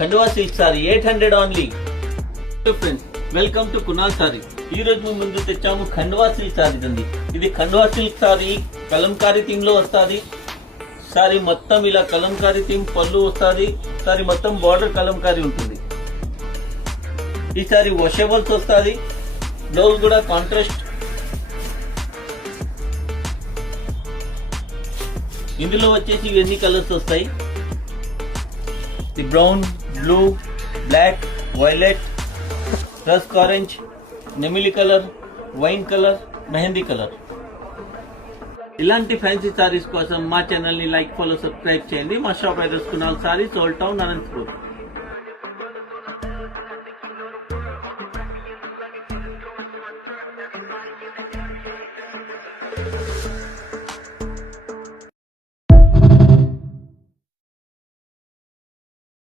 ఖండవా silk sari 800 only. Friends, welcome to Kunal Sari. ఈ రోజు మేము ముందు తెచ్చాము ఖండవా సిల్క్ సారీ అండి. ఇది ఖండవా సిల్క్ సారీ కలంకారీ థీమ్ లో వస్తుంది. సారీ మొత్తం ఇలా కలంకారీ థీమ్ పళ్ళు వస్తుంది. సారీ మొత్తం బార్డర్ కలంకారీ ఉంటుంది. ఈ సారీ వాషబుల్స్ వస్తుంది. బ్లౌజ్ కూడా కాంట్రాస్ట్. ఇందులో వచ్చేసి ఎన్ని కలర్స్ వస్తాయి? Brown, blue, black, violet, rusk orange, నెమిలి colour, wine colour, mehndi colour. ఇలాంటి ఫ్యాన్సీ సారీస్ కోసం మా ఛానల్ ని లైక్, ఫాలో, సబ్స్క్రైబ్ చేయండి. మా shop address Kunal Sarees, old town, Anantapur.